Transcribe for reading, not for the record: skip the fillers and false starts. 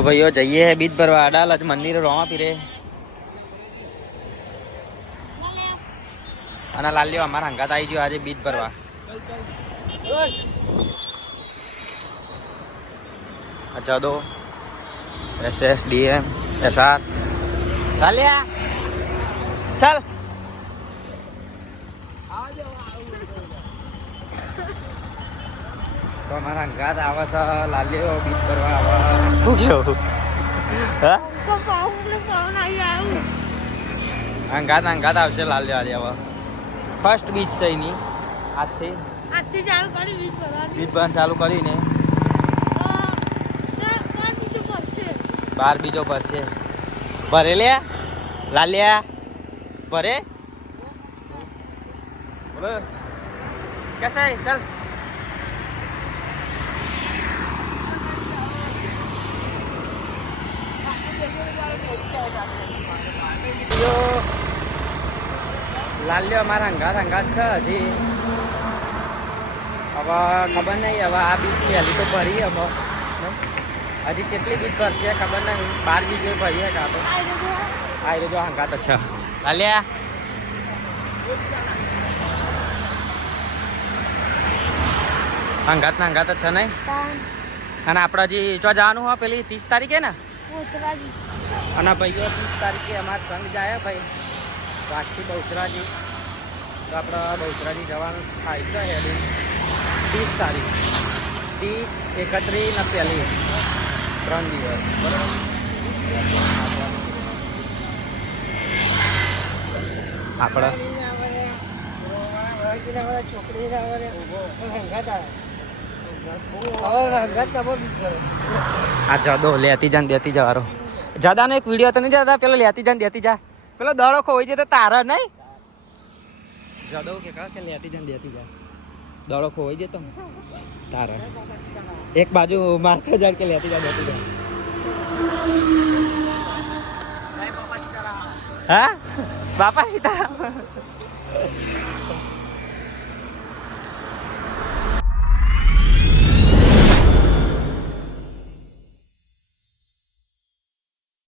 तो भाइयों जाइए है बीच भरवा डाल आज मंदिर रोमा पीरे અને લાલ્યો અમારા હંગાત આવી ગયો આજે બીજ ભરવા अच्छा दो SSDM SR लालिया चल तो हमारा हंगात आवा सा लाल्यो बीज भरवा आवा શું કેવું હા હંગાત આવશે લાલ્યો આજે હવે ફર્સ્ટ બીચ છે એની આજથી ચાલુ કરી બીજ ભરવાનું ચાલુ કરીને 12 બીજો પડશે ભરે લે લાલ્યા ભરે બોલે कैसे चल લાલ્યો અમારા હંગાત છે હજી હવે ખબર નહીં હવે આ બીજ પહેલી તો ભરી હવે હજી કેટલી બીજ ભરશે ખબર નહીં 12 બીજ ભરીએ કાં તો આ જો હંગાત છે લાલ્યા હંગાત જ છે નહીં અને આપણે હજી જો જવાનું હોય પેલી 30 તારીખે ને અને ભાઈઓ 30 તારીખે અમારા સંઘ જાય ભાઈ વાઘથી બહુચરાજી તો આપણે બહુચરાજી જવાનું થાય છે હેડી 30 તારીખ 30, 31 ને પહેલી 3 દિવસ બરાબર આપણે આ જદો લેતી જા દેતી જવારો જદાનો એક વિડીયો તો નહીં જતા પેલો લેતી જા દેતી જા પેલો દડો ખોઈ જાય તો તારા નહીં જદો કે લેતી જા દેતી જા દડો ખોઈ જતો તારા એક બાજુ મારતો જાય કે લેતી જા દેતી જા હા બાપા સીતારામ